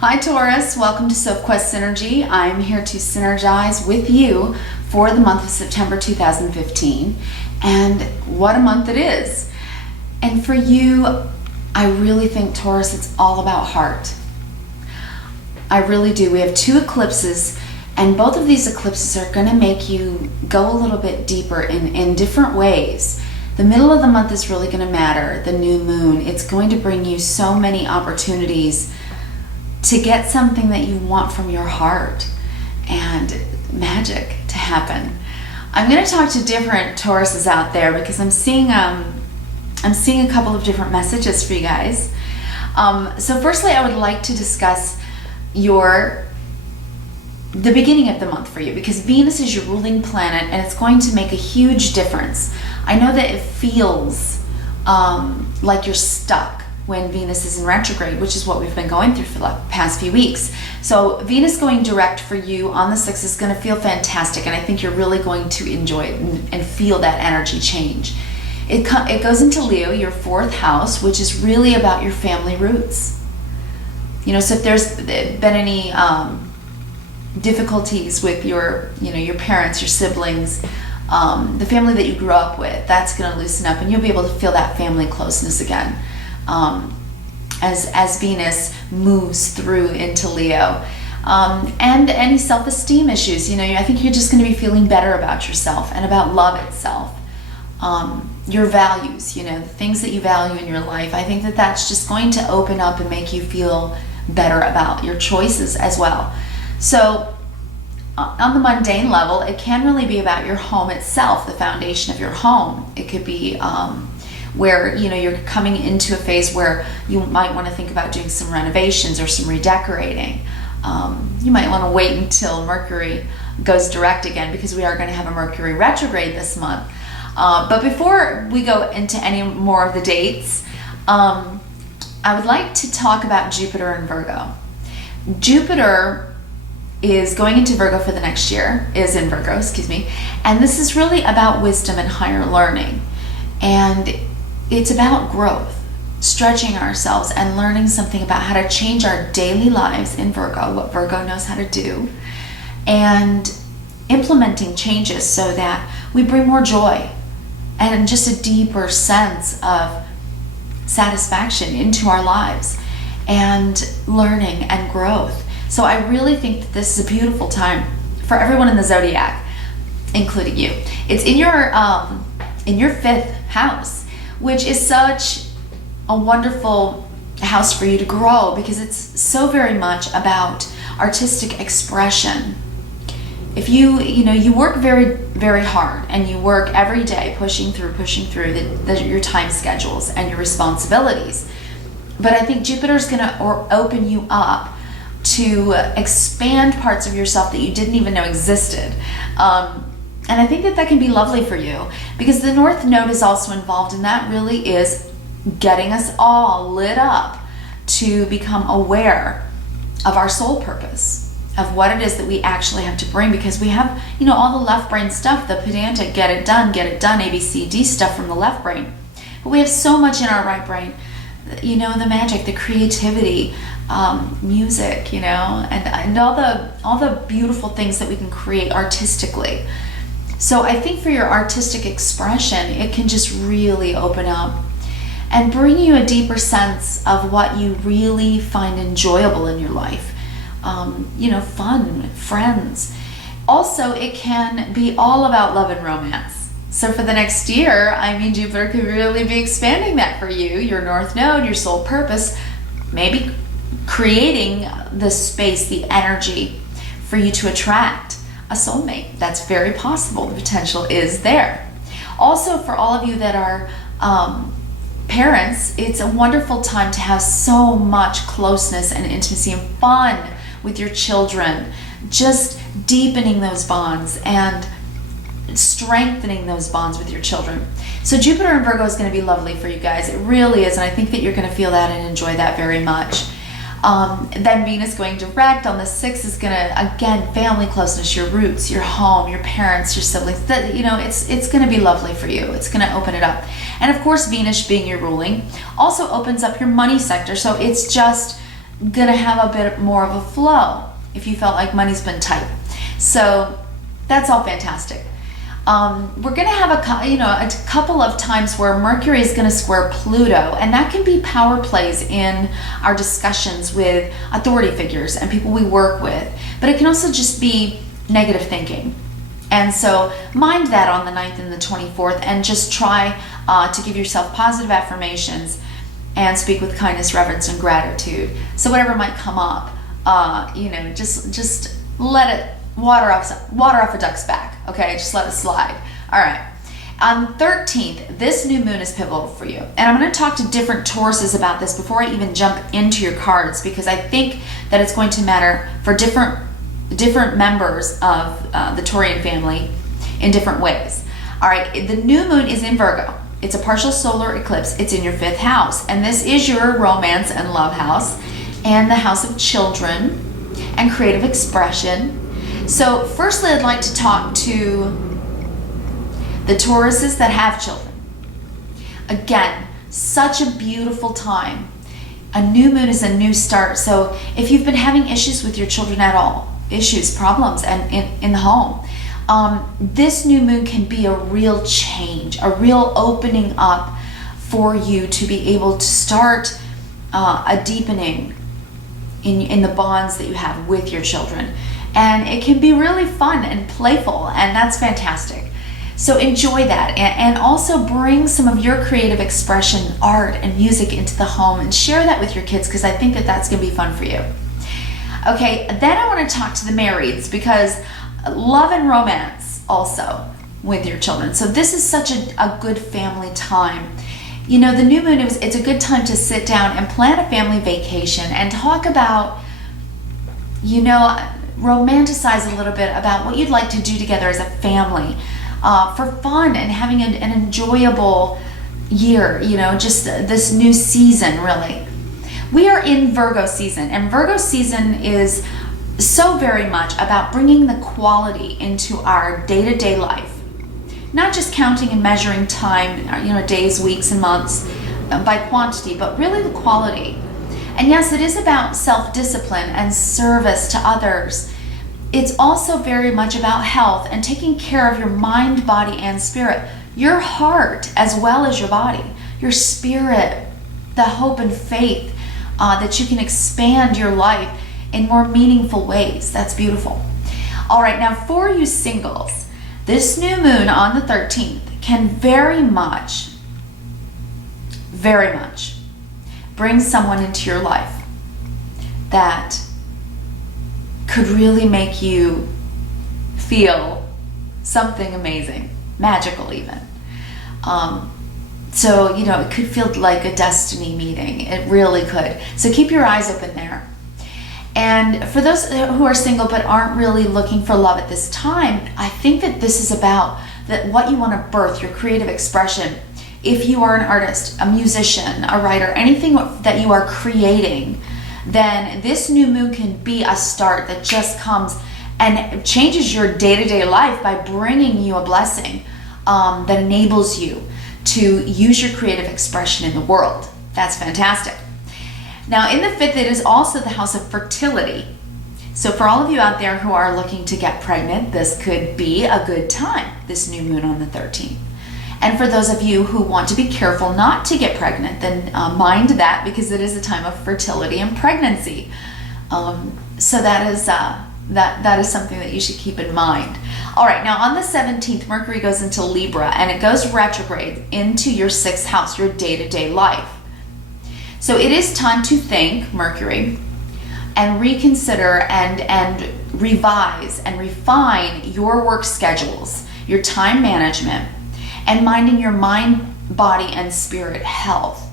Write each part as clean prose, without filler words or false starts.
Hi Taurus, welcome to Sophquest Synergy. I'm here to synergize with you for the month of September 2015. And what a month it is. And for you, I really think, Taurus, it's all about heart. I really do. We have two eclipses, and both of these eclipses are going to make you go a little bit deeper in different ways. The middle of the month is really going to matter, the new moon. It's going to bring you so many opportunities to get something that you want from your heart and magic to happen. I'm going to talk to different Tauruses out there because I'm seeing a couple of different messages for you guys. So firstly, I would like to discuss the beginning of the month for you, because Venus is your ruling planet and it's going to make a huge difference. I know that it feels like you're stuck when Venus is in retrograde, which is what we've been going through for the past few weeks. So Venus going direct for you on the 6th is going to feel fantastic, and I think you're really going to enjoy it and feel that energy change. It goes into Leo, your 4th house, which is really about your family roots. You know, so if there's been any difficulties with your parents, your siblings, the family that you grew up with, that's going to loosen up, and you'll be able to feel that family closeness again. As Venus moves through into Leo. And any self-esteem issues, I think you're just going to be feeling better about yourself and about love itself. Your values, the things that you value in your life, I think that that's just going to open up and make you feel better about your choices as well. So on the mundane level, it can really be about your home itself, the foundation of your home. It could be where you're coming into a phase where you might want to think about doing some renovations or some redecorating. You might want to wait until Mercury goes direct again, because we are going to have a Mercury retrograde this month. But before we go into any more of the dates, I would like to talk about Jupiter and Virgo. Jupiter is going into Virgo for the next year, and this is really about wisdom and higher learning. And it's about growth, stretching ourselves and learning something about how to change our daily lives in Virgo, what Virgo knows how to do, and implementing changes so that we bring more joy and just a deeper sense of satisfaction into our lives and learning and growth. So I really think that this is a beautiful time for everyone in the zodiac, including you. It's in your 5th house, which is such a wonderful house for you to grow, because it's so very much about artistic expression. If you work very, very hard and you work every day pushing through your time schedules and your responsibilities. But I think Jupiter's going to open you up to expand parts of yourself that you didn't even know existed. And I think that can be lovely for you, because the North Node is also involved, and that really is getting us all lit up to become aware of our soul purpose, of what it is that we actually have to bring, because we have, all the left brain stuff, the pedantic, get it done, A, B, C, D stuff from the left brain. But we have so much in our right brain, the magic, the creativity, music, and all the beautiful things that we can create artistically. So I think for your artistic expression, it can just really open up and bring you a deeper sense of what you really find enjoyable in your life. Fun, friends. Also, it can be all about love and romance. So for the next year, Jupiter could really be expanding that for you, your North Node, your soul purpose, maybe creating the space, the energy for you to attract a soulmate. That's very possible. The potential is there. Also, for all of you that are parents, it's a wonderful time to have so much closeness and intimacy and fun with your children, just deepening those bonds and strengthening those bonds with your children. So Jupiter and Virgo is going to be lovely for you guys. It really is, and I think that you're going to feel that and enjoy that very much. Then Venus going direct on the 6th is going to, again, family closeness, your roots, your home, your parents, your siblings. It's going to be lovely for you. It's going to open it up. And of course, Venus being your ruling also opens up your money sector. So it's just gonna have a bit more of a flow if you felt like money's been tight. So that's all fantastic. We're going to have a couple of times where Mercury is going to square Pluto, and that can be power plays in our discussions with authority figures and people we work with, but it can also just be negative thinking. And so mind that on the 9th and the 24th, and just try to give yourself positive affirmations and speak with kindness, reverence, and gratitude. So whatever might come up, just let it water off a duck's back, okay? Just let it slide. All right. On 13th, this new moon is pivotal for you. And I'm going to talk to different Tauruses about this before I even jump into your cards, because I think that it's going to matter for different members of the Taurian family in different ways. All right. The new moon is in Virgo. It's a partial solar eclipse. It's in your 5th house. And this is your romance and love house and the house of children and creative expression. So firstly, I'd like to talk to the Tauruses that have children. Again, such a beautiful time. A new moon is a new start. So if you've been having issues with your children at all, problems and in the home, this new moon can be a real change, a real opening up for you to be able to start a deepening in the bonds that you have with your children. And it can be really fun and playful, and that's fantastic. So enjoy that, and also bring some of your creative expression, art and music into the home, and share that with your kids, because I think that that's going to be fun for you. Okay, then I want to talk to the marrieds, because love and romance also with your children. So this is such a good family time. You know, the new moon, it's a good time to sit down and plan a family vacation and talk about, romanticize a little bit about what you'd like to do together as a family for fun and having an enjoyable year, just this new season, really. We are in Virgo season, and Virgo season is so very much about bringing the quality into our day-to-day life. Not just counting and measuring time, days, weeks, and months by quantity, but really the quality. And yes, it is about self-discipline and service to others. It's also very much about health and taking care of your mind, body, and spirit. Your heart as well as your body. Your spirit, the hope and faith that you can expand your life in more meaningful ways. That's beautiful. All right, now for you singles, this new moon on the 13th can very much bring someone into your life that could really make you feel something amazing, magical even. So, it could feel like a destiny meeting. It really could. So keep your eyes open there. And for those who are single but aren't really looking for love at this time, I think that this is about what you want to birth, your creative expression. If you are an artist, a musician, a writer, anything that you are creating, then this new moon can be a start that just comes and changes your day-to-day life by bringing you a blessing that enables you to use your creative expression in the world. That's fantastic. Now, in the 5th, it is also the house of fertility. So for all of you out there who are looking to get pregnant, this could be a good time, this new moon on the 13th. And for those of you who want to be careful not to get pregnant, then mind that, because it is a time of fertility and pregnancy. So that is something that you should keep in mind. All right, now on the 17th, Mercury goes into Libra, and it goes retrograde into your 6th house, your day-to-day life. So it is time to thank Mercury and reconsider and revise and refine your work schedules, your time management, and minding your mind, body, and spirit health.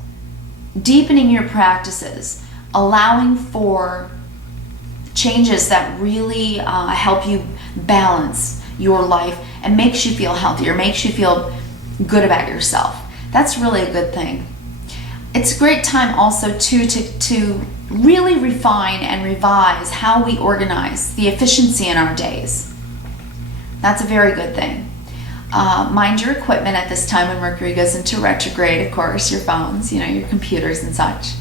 Deepening your practices, allowing for changes that really help you balance your life and makes you feel healthier, makes you feel good about yourself. That's really a good thing. It's a great time also to really refine and revise how we organize the efficiency in our days. That's a very good thing. Mind your equipment at this time when Mercury goes into retrograde, of course, your phones, your computers and such.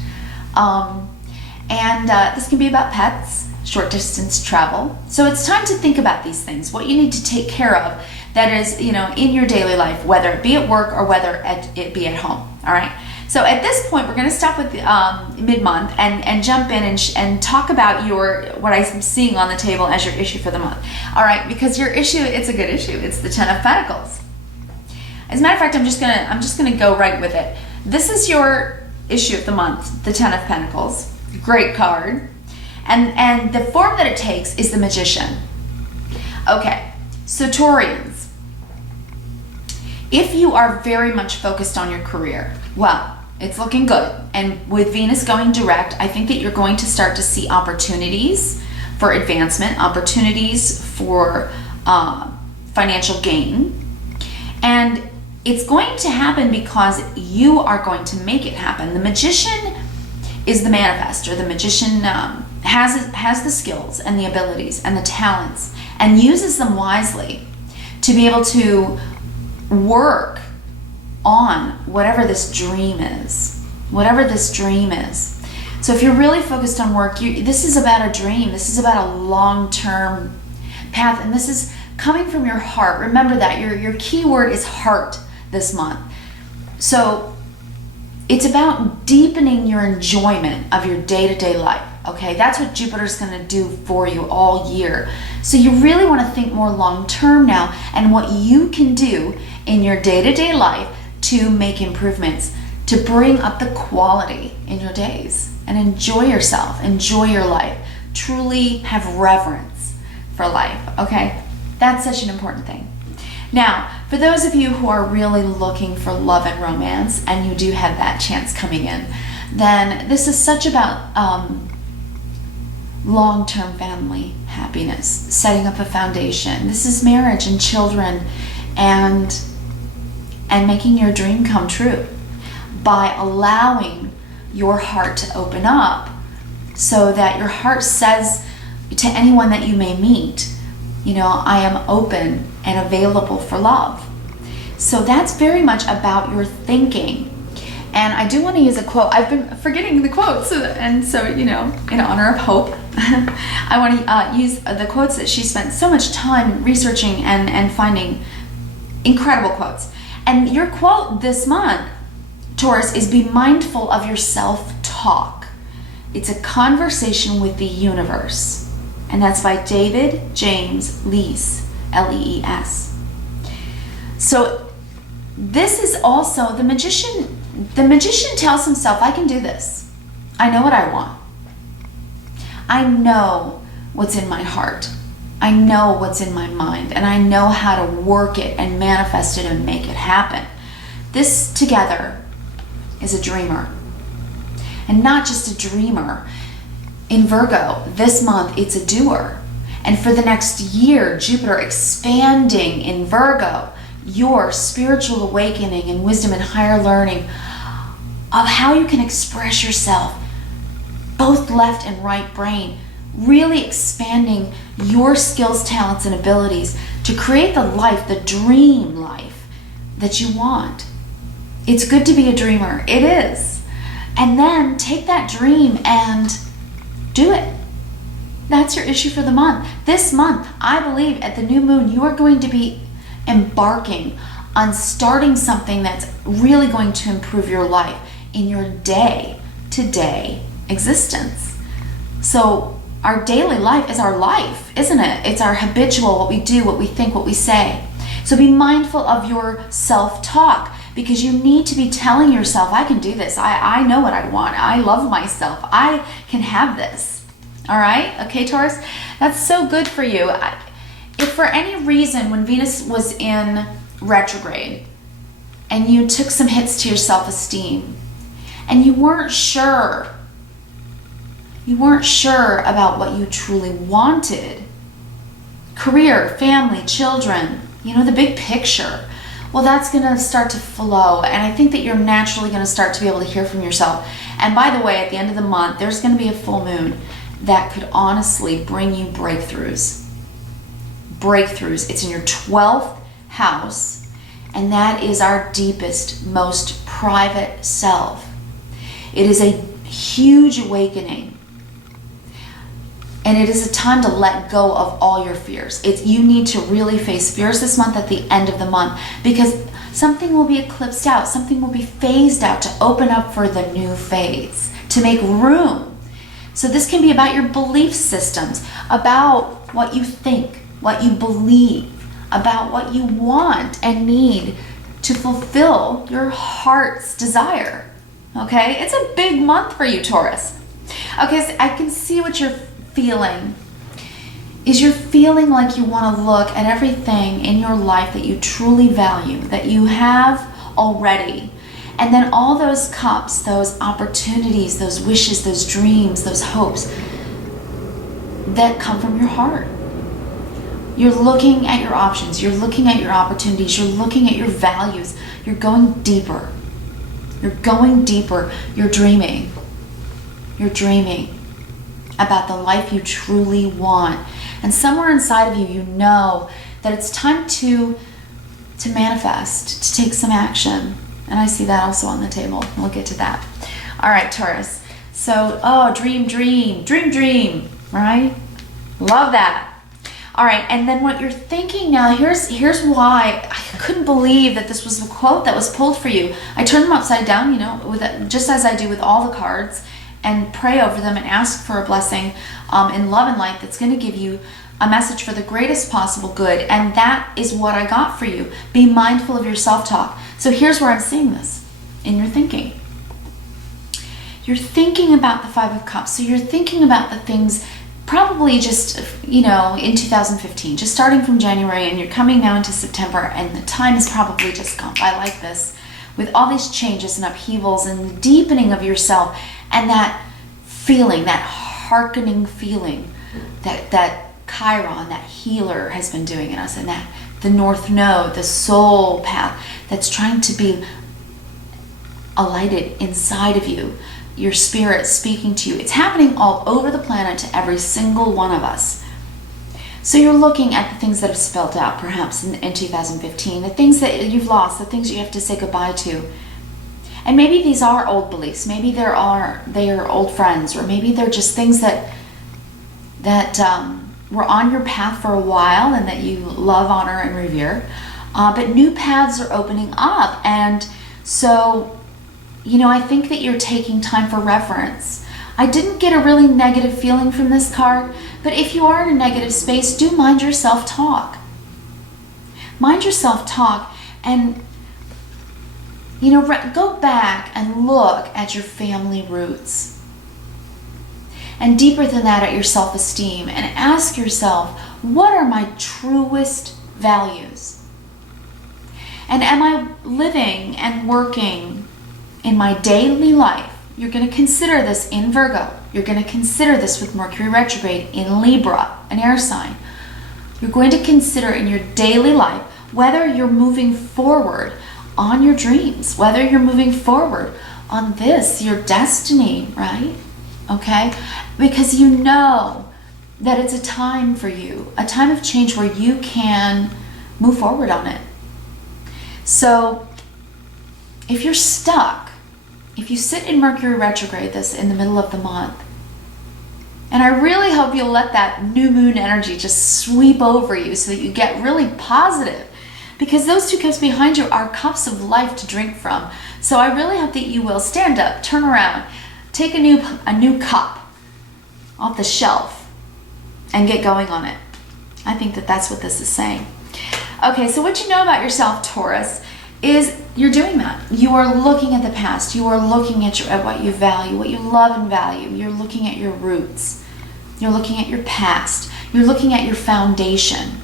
And this can be about pets, short distance travel. So it's time to think about these things, what you need to take care of that is, you know, in your daily life, whether it be at work or whether it be at home. All right. So at this point, we're going to stop with mid-month and jump in and talk about what I'm seeing on the table as your issue for the month. All right, because your issue, it's a good issue. It's the Ten of Pentacles. As a matter of fact, I'm just gonna go right with it. This is your issue of the month, the Ten of Pentacles. Great card, and the form that it takes is the Magician. Okay, so Taurians, if you are very much focused on your career, well, it's looking good. And with Venus going direct, I think that you're going to start to see opportunities for advancement, opportunities for financial gain. And it's going to happen because you are going to make it happen. The Magician is the manifester. The Magician has the skills and the abilities and the talents and uses them wisely to be able to work on whatever this dream is. Whatever this dream is. So if you're really focused on work, this is about a dream. This is about a long-term path, and this is coming from your heart. Remember that your key word is heart this month. So it's about deepening your enjoyment of your day-to-day life. Okay, that's what Jupiter's going to do for you all year. So you really want to think more long-term now and what you can do in your day-to-day life to make improvements, to bring up the quality in your days and enjoy yourself, enjoy your life, truly have reverence for life, okay? That's such an important thing. Now, for those of you who are really looking for love and romance, and you do have that chance coming in, then this is such about long-term family happiness, setting up a foundation. This is marriage and children and making your dream come true by allowing your heart to open up so that your heart says to anyone that you may meet, you know, I am open and available for love. So that's very much about your thinking. And I do want to use a quote. I've been forgetting the quotes, and so, you know, in honor of Hope, I want to use the quotes that she spent so much time researching and finding incredible quotes. And your quote this month, Taurus, is be mindful of your self-talk. It's a conversation with the universe. And that's by David James Lees, L-E-E-S. So this is also the magician. The magician tells himself, I can do this. I know what I want. I know what's in my heart. I know what's in my mind, and I know how to work it and manifest it and make it happen. This together is a dreamer. And not just a dreamer. In Virgo, this month, it's a doer. And for the next year, Jupiter expanding in Virgo, your spiritual awakening and wisdom and higher learning of how you can express yourself, both left and right brain, really expanding your skills, talents, and abilities to create the life, the dream life that you want. It's good to be a dreamer. It is. And then take that dream and do it. That's your issue for the month. This month, I believe at the new moon, you are going to be embarking on starting something that's really going to improve your life in your day-to-day existence. So our daily life is our life, isn't it? It's our habitual, what we do, what we think, what we say. So be mindful of your self-talk, because you need to be telling yourself, I can do this. I know what I want. I love myself. I can have this. All right? Okay, Taurus? That's so good for you. If for any reason when Venus was in retrograde and you took some hits to your self-esteem and you weren't sure about what you truly wanted, career, family, children, you know, the big picture, well, that's going to start to flow. And I think that you're naturally going to start to be able to hear from yourself. And by the way, at the end of the month, there's going to be a full moon that could honestly bring you breakthroughs. Breakthroughs. It's in your 12th house, and that is our deepest, most private self. It is a huge awakening And it is a time to let go of all your fears. You need to really face fears this month at the end of the month, because something will be eclipsed out, something will be phased out to open up for the new phase, to make room. So this can be about your belief systems, about what you think, what you believe, about what you want and need to fulfill your heart's desire. Okay? It's a big month for you, Taurus. Okay, so I can see what you're feeling. You're feeling like you want to look at everything in your life that you truly value, that you have already. And then all those cups, those opportunities, those wishes, those dreams, those hopes that come from your heart. You're looking at your options. You're looking at your opportunities. You're looking at your values. You're going deeper. You're going deeper. You're dreaming. You're dreaming about the life you truly want. And somewhere inside of you, you know that it's time to manifest, to take some action. And I see that also on the table. We'll get to that. All right, Taurus. So, dream, dream, dream, dream, right? Love that. All right, and then what you're thinking now, here's why I couldn't believe that this was the quote that was pulled for you. I turned them upside down, just as I do with all the cards, and pray over them and ask for a blessing in love and light that's going to give you a message for the greatest possible good. And that is what I got for you. Be mindful of your self-talk. So here's where I'm seeing this in your thinking. You're thinking about the Five of Cups. So you're thinking about the things probably just, in 2015, just starting from January, and you're coming now into September, and the time has probably just gone by like this, with all these changes and upheavals and the deepening of yourself, and that feeling, that hearkening feeling that Chiron, that healer, has been doing in us, and that the North Node, the soul path that's trying to be alighted inside of you, your spirit speaking to you. It's happening all over the planet to every single one of us. So you're looking at the things that have spelled out perhaps in 2015, the things that you've lost, the things you have to say goodbye to. And maybe these are old beliefs, maybe they are old friends, or maybe they're just things that were on your path for a while and that you love, honor, and revere. But new paths are opening up, and so I think that you're taking time for reverence. I didn't get a really negative feeling from this card, but if you are in a negative space, do mind your self-talk. Mind your self-talk, and go back and look at your family roots. And deeper than that, at your self-esteem, and ask yourself, what are my truest values? And am I living and working in my daily life? You're going to consider this in Virgo. You're going to consider this with Mercury retrograde in Libra, an air sign. You're going to consider in your daily life whether you're moving forward on your dreams, whether you're moving forward on this, your destiny, right? Okay? Because you know that it's a time for you, a time of change where you can move forward on it. So if you're stuck, if you sit in Mercury retrograde this in the middle of the month, and I really hope you'll let that new moon energy just sweep over you so that you get really positive, because those two cups behind you are cups of life to drink from. So I really hope that you will stand up, turn around, take a new cup off the shelf and get going on it. I think that that's what this is saying. Okay, so what you know about yourself, Taurus, is you're doing that. You are looking at the past. You are looking at what you value, what you love and value. You're looking at your roots. You're looking at your past. You're looking at your foundation.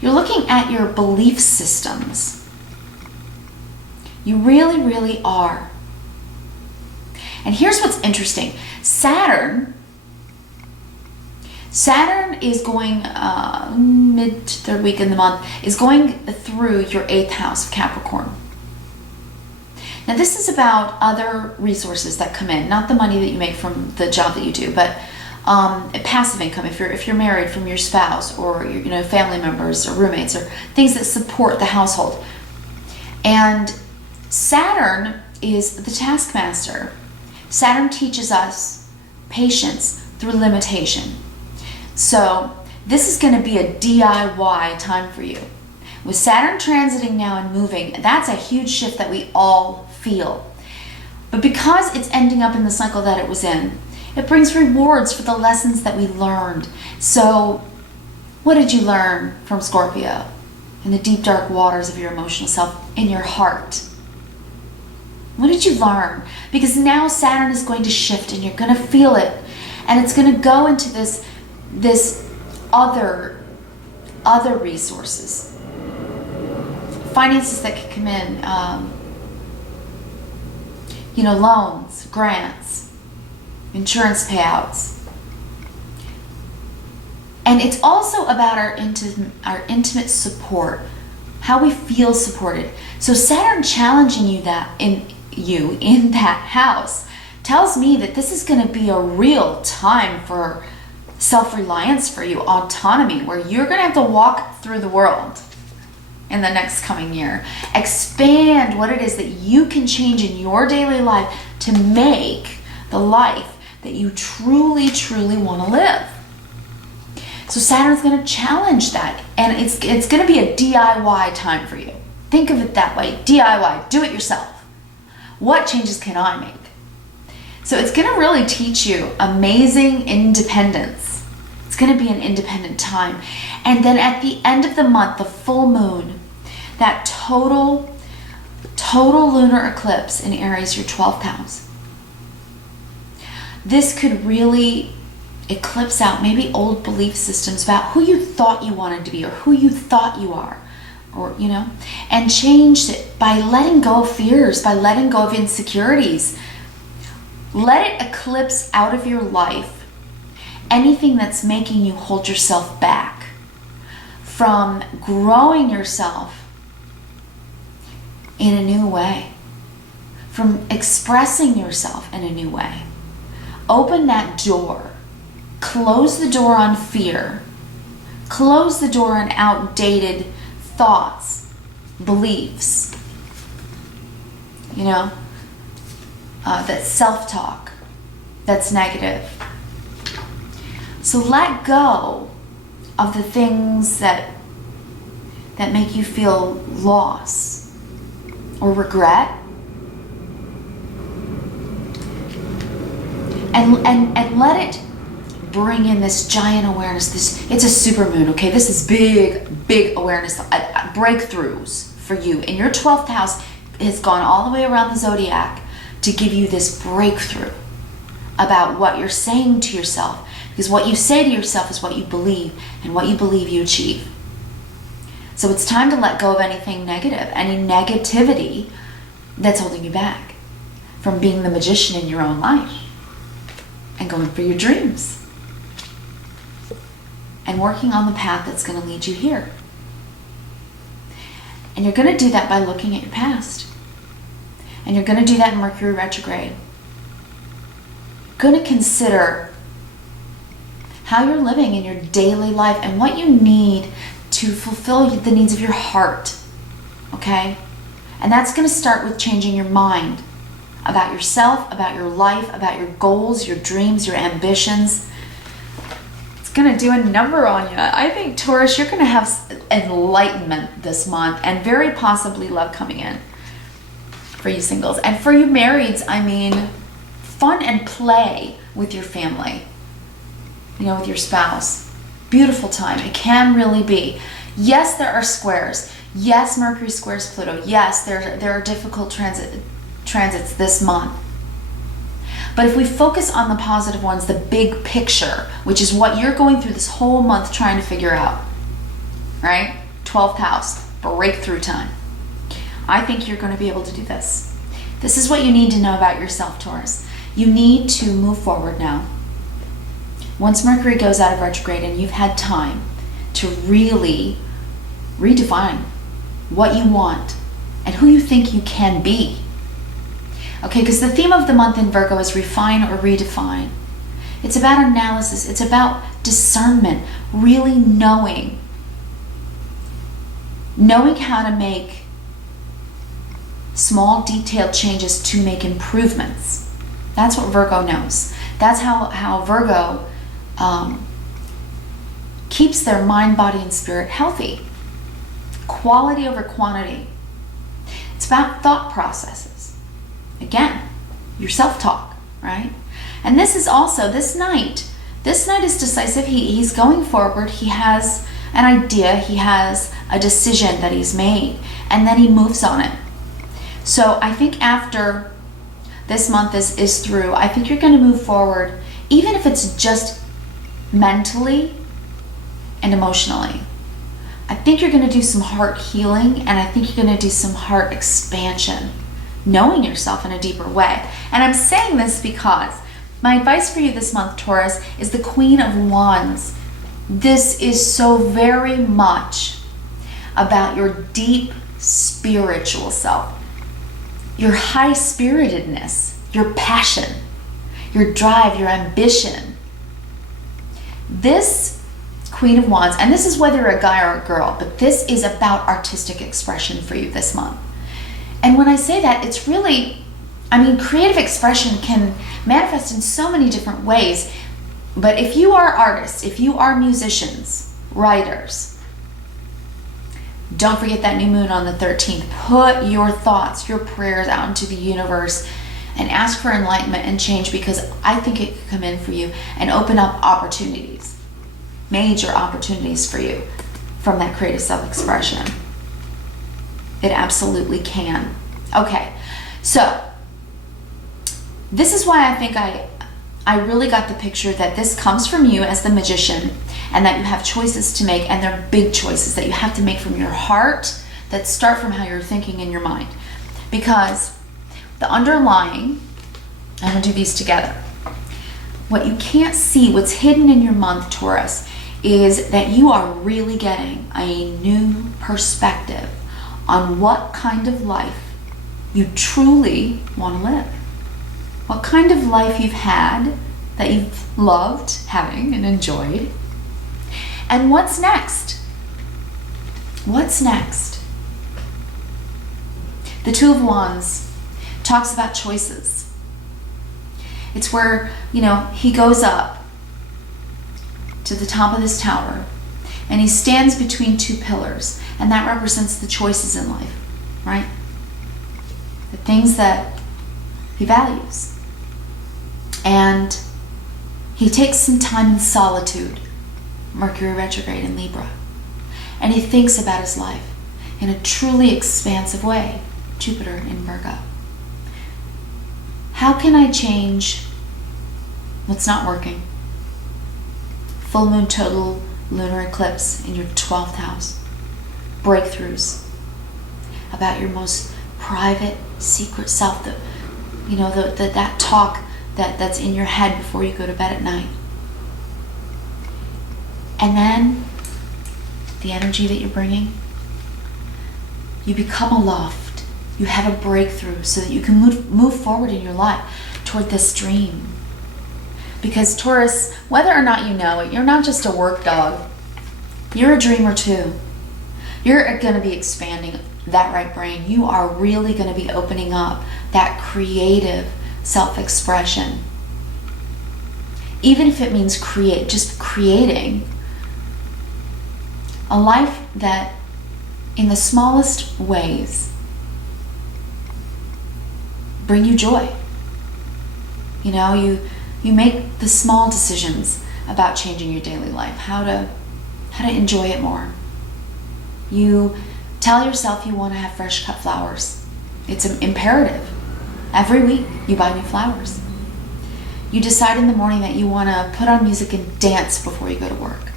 You're looking at your belief systems. You really, really are. And here's what's interesting. Saturn is going mid to third week in the month, is going through your 8th house of Capricorn. Now this is about other resources that come in, not the money that you make from the job that you do, but passive income if you're married, from your spouse or family members or roommates or things that support the household. And Saturn is the taskmaster. Saturn teaches us patience through limitation. So this is going to be a DIY time for you. With Saturn transiting now and moving, that's a huge shift that we all feel. But because it's ending up in the cycle that it was in, it brings rewards for the lessons that we learned. So what did you learn from Scorpio in the deep dark waters of your emotional self, in your heart? What did you learn? Because now Saturn is going to shift and you're going to feel it. And it's going to go into this other resources. Finances that could come in, loans, grants, insurance payouts. And it's also about our intimate support, how we feel supported. So Saturn challenging you in that house tells me that this is going to be a real time for self-reliance for you, autonomy, where you're going to have to walk through the world in the next coming year. Expand what it is that you can change in your daily life to make the life that you truly, truly want to live. So Saturn's going to challenge that, and it's going to be a DIY time for you. Think of it that way. DIY, do it yourself. What changes can I make? So it's going to really teach you amazing independence. It's going to be an independent time. And then at the end of the month, the full moon, that total lunar eclipse in Aries, your 12th house. This could really eclipse out maybe old belief systems about who you thought you wanted to be or who you thought you are, or and change it by letting go of fears, by letting go of insecurities. Let it eclipse out of your life anything that's making you hold yourself back from growing yourself in a new way, from expressing yourself in a new way. Open that door. Close the door on fear. Close the door on outdated thoughts, beliefs. That self-talk that's negative. So let go of the things that make you feel loss or regret. And let it bring in this giant awareness. It's a super moon, okay? This is big awareness, breakthroughs for you. And your 12th house has gone all the way around the zodiac to give you this breakthrough about what you're saying to yourself. Because what you say to yourself is what you believe, and what you believe you achieve. So it's time to let go of anything negative, any negativity that's holding you back from being the magician in your own life and going for your dreams and working on the path that's going to lead you here. And you're going to do that by looking at your past. And you're going to do that in Mercury retrograde. Going to consider how you're living in your daily life and what you need to fulfill the needs of your heart. Okay? And that's going to start with changing your mind about yourself, about your life, about your goals, your dreams, your ambitions. It's going to do a number on you. I think, Taurus, you're going to have enlightenment this month and very possibly love coming in for you singles. And for you marrieds, fun and play with your family, with your spouse. Beautiful time. It can really be. Yes, there are squares. Yes, Mercury squares Pluto. Yes, there are difficult transits this month. But if we focus on the positive ones, the big picture, which is what you're going through this whole month trying to figure out, right? 12th house, breakthrough time. I think you're going to be able to do this. This is what you need to know about yourself, Taurus. You need to move forward now. Once Mercury goes out of retrograde and you've had time to really redefine what you want and who you think you can be. Okay, because the theme of the month in Virgo is refine or redefine. It's about analysis. It's about discernment, really knowing how to make small detailed changes to make improvements. That's what Virgo knows. That's how Virgo keeps their mind, body, and spirit healthy. Quality over quantity. It's about thought processes. Again, your self-talk, right? And this is also, this night is decisive. He's going forward. He has an idea. He has a decision that he's made, and then he moves on it. So I think after this month is through, I think you're going to move forward, even if it's just mentally and emotionally. I think you're going to do some heart healing, and I think you're going to do some heart expansion, knowing yourself in a deeper way. And I'm saying this because my advice for you this month, Taurus, is the Queen of Wands. This is so very much about your deep spiritual self, your high-spiritedness, your passion, your drive, your ambition. This Queen of Wands, and this is whether you're a guy or a girl, but this is about artistic expression for you this month. And when I say that, it's really, creative expression can manifest in so many different ways. But if you are artists, if you are musicians, writers, don't forget that new moon on the 13th. Put your thoughts, your prayers out into the universe and ask for enlightenment and change, because I think it could come in for you and open up opportunities, major opportunities for you from that creative self-expression. It absolutely can. Okay, so this is why I think I really got the picture that this comes from you as the magician, and that you have choices to make, and they're big choices that you have to make from your heart that start from how you're thinking in your mind. Because the underlying, I'm going to do these together. What you can't see, what's hidden in your month, Taurus, is that you are really getting a new perspective on what kind of life you truly want to live. What kind of life you've had that you've loved having and enjoyed. And what's next? What's next? The Two of Wands talks about choices. It's where, he goes up to the top of this tower and he stands between two pillars, and that represents the choices in life, right? The things that he values. And he takes some time in solitude, Mercury retrograde in Libra, and he thinks about his life in a truly expansive way, Jupiter in Virgo. How can I change what's not working? Full moon, total lunar eclipse in your 12th house. Breakthroughs about your most private, secret self, that talk that's in your head before you go to bed at night. And then the energy that you're bringing, you become aloft. You have a breakthrough so that you can move forward in your life toward this dream. Because Taurus, whether or not you know it, you're not just a work dog. You're a dreamer too. You're going to be expanding that right brain. You are really going to be opening up that creative self-expression. Even if it means just creating a life that in the smallest ways bring you joy. You make the small decisions about changing your daily life, how to enjoy it more. You tell yourself you want to have fresh cut flowers. It's an imperative. Every week you buy new flowers. You decide in the morning that you want to put on music and dance before you go to work.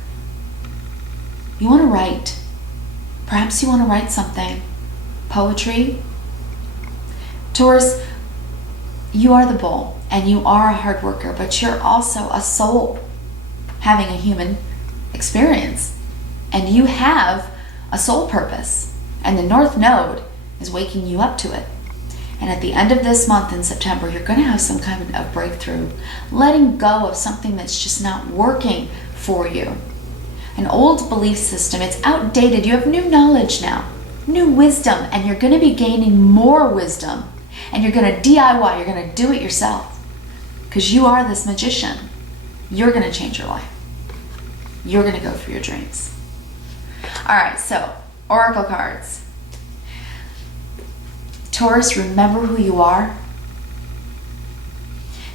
You want to write. Perhaps you want to write something. Poetry. Taurus, you are the bull and you are a hard worker, but you're also a soul having a human experience. And you have a soul purpose. And the North Node is waking you up to it. And at the end of this month in September, you're going to have some kind of breakthrough, letting go of something that's just not working for you. An old belief system, it's outdated. You have new knowledge now, new wisdom, and you're going to be gaining more wisdom. And you're going to DIY, you're going to do it yourself. Because you are this magician. You're going to change your life. You're going to go through your dreams. All right, so oracle cards. Taurus, remember who you are.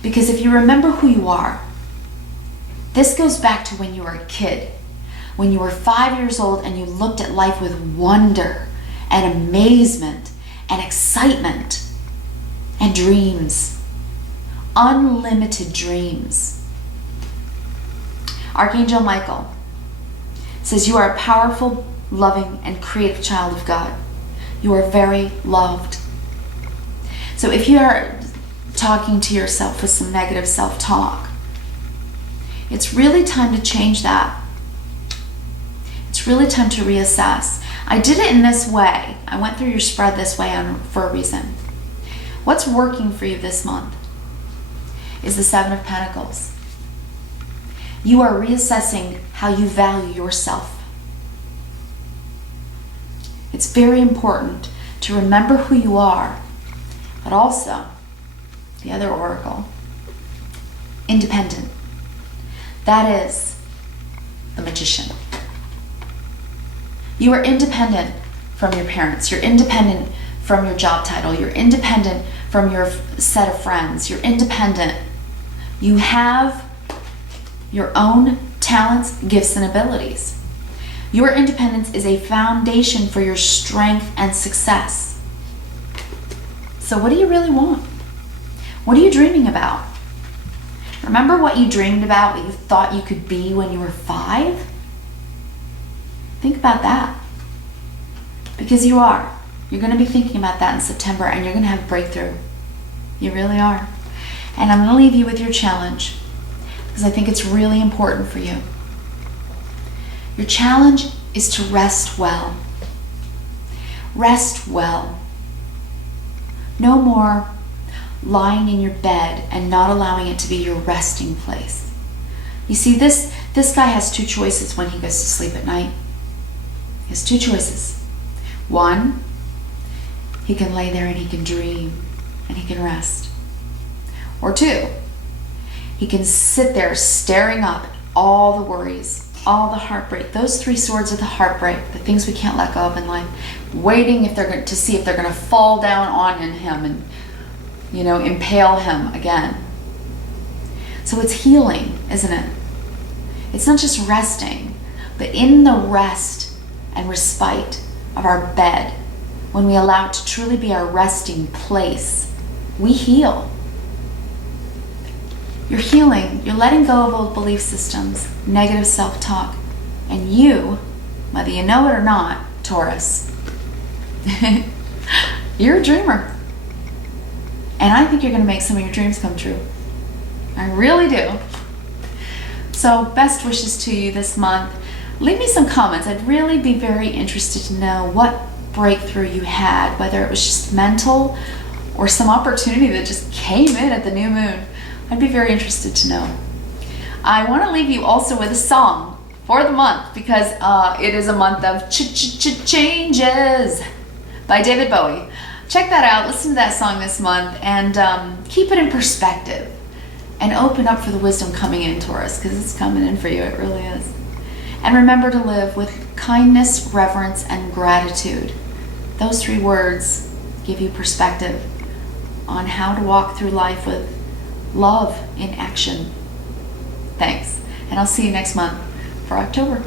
Because if you remember who you are, this goes back to when you were a kid, when you were 5 years old and you looked at life with wonder and amazement and excitement and dreams, unlimited dreams. Archangel Michael says you are a powerful, loving, and creative child of God. You are very loved. So if you are talking to yourself with some negative self-talk, it's really time to change that. It's really time to reassess. I did it in this way. I went through your spread this way for a reason. What's working for you this month is the Seven of Pentacles. You are reassessing how you value yourself. It's very important to remember who you are, but also, the other oracle, independent. That is the Magician. You are independent from your parents. You're independent from your job title. You're independent from your set of friends. You're independent. You have your own talents, gifts, and abilities. Your independence is a foundation for your strength and success. So what do you really want? What are you dreaming about? Remember what you dreamed about, what you thought you could be when you were 5? Think about that. Because you are. You're going to be thinking about that in September, and you're going to have a breakthrough. You really are. And I'm going to leave you with your challenge, because I think it's really important for you. Your challenge is to rest well. Rest well. No more lying in your bed and not allowing it to be your resting place. You see, this guy has two choices when he goes to sleep at night. He has two choices. One, he can lay there and he can dream and he can rest. Or two, he can sit there staring up at all the worries, all the heartbreak, those three swords of the heartbreak, the things we can't let go of in life, waiting to see if they're going to fall down on him and, impale him again. So it's healing, isn't it? It's not just resting, but in the rest and respite of our bed, when we allow it to truly be our resting place, we heal. You're healing. You're letting go of old belief systems, negative self-talk, and you, whether you know it or not, Taurus, you're a dreamer. And I think you're going to make some of your dreams come true. I really do. So best wishes to you this month. Leave me some comments. I'd really be very interested to know what breakthrough you had, whether it was just mental or some opportunity that just came in at the new moon. I'd be very interested to know. I want to leave you also with a song for the month, because it is a month of changes by David Bowie. Check that out, listen to that song this month, and keep it in perspective and open up for the wisdom coming in, Taurus, because it's coming in for you, it really is. And remember to live with kindness, reverence, and gratitude. Those three words give you perspective on how to walk through life with love in action. Thanks, and I'll see you next month for October.